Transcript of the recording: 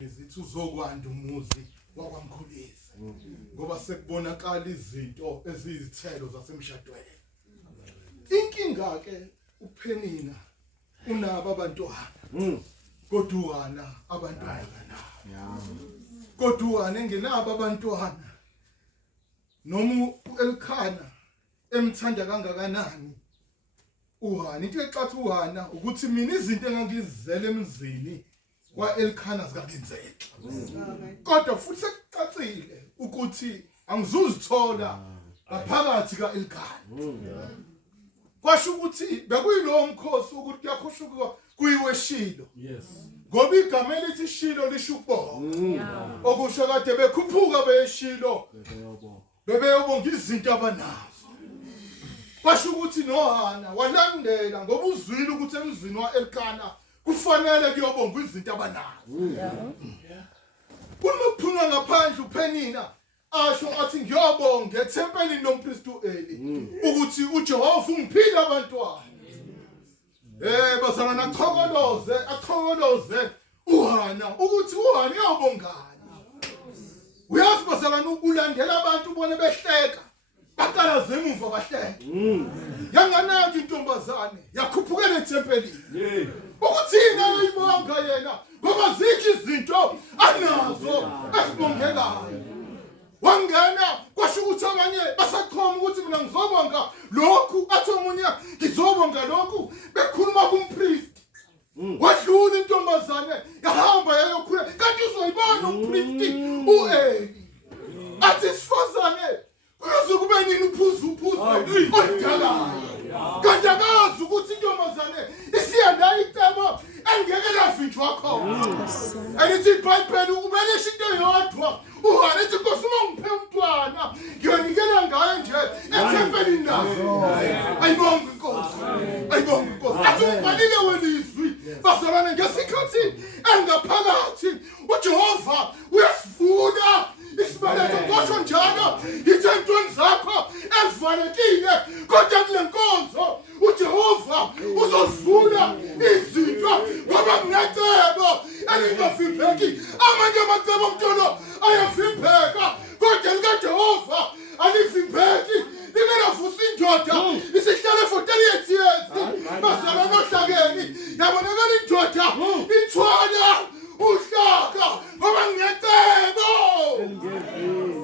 Izithi uzokwanda umuzi wakwaMkhulise ngoba sekubonakala izinto eziyizithelo zasemshadweni. Inkinga ke uPhenina unabo abantwana. Kodwa uwana abantwana kanabo. Kodwa uwana engenabo abantwana. Noma uElkhana emthanda kangakanani uHana into exathi uHana ukuthi mina izinto engangizizela emzini kwaElkhana zikangenzeki. Kodwa futhi sekucacile ukuthi angizuzithola ngaphakathi kaElkhana. Kwasho ukuthi bekuyilowo mkhosi ukuthi yakhushuka kuyiwe Shilo. Ngoba igama elithi Shilo lisho ukubonga. Okusho kade bekhuphuka beyeShilo. Bebeyobonga izinto abanazo. Kwasho ukuthi noHana walandela ngoba uzwile ukuthi emzini waElkhana kufanele kuyobonga izinto abanazo. Kunokuphuma ngaphandle uPhenina asho athi ngiyobonga ethempelini lompristi uEli ukuthi uJehova ungiphile abantwana. Bazalwana athokoloze uHana ukuthi uHana uyobongana. Uyazi bazalwana ulandela abantu ubone behleka baqala zemumva bahleka. Yanganathi intombazane yakhuphukela ethempelini. Ukuthi yena uyibonga yena ngoba zithi izinto anazo esibongekayo. Wangena kwasho ukuthi abanye basaqhoma ukuthi mina ngizobonga lokhu athi omunye ngizobonga lokhu bekhuluma kumpristi. Wadlula intombazane yahamba yayokhula kanti uzoyibona umpristi uEli. Athi sifazane kuze kube nini uphuzu odala. Kanti akazi ukuthi intombazane isiyanda icebo engeke lavinjwa khona. Elithi iBhayibheli ubelesha into eyodwa. uHana ethi Nkosi ungiphe umntwana ngiyonikela ngaye nje ethempelini nazo. Ayibonge Inkosi. Ayibonge Inkosi. Athi ubhalile welizwi bazalwane ngesikhathi engaphakathi uJehova uyasivuna isibeletho kosho njalo yithi entweni zakho ezivalekile kodwa kule nkonzo uJehova uzosivuna izinto ngoba kunecebo elingafipheki. Amanye amacebo omntolo ayafipheka kodwa likaJehova alifipheki. Lingenavusa indoda isihlale for 38 years bazalwane ohlakeni yabona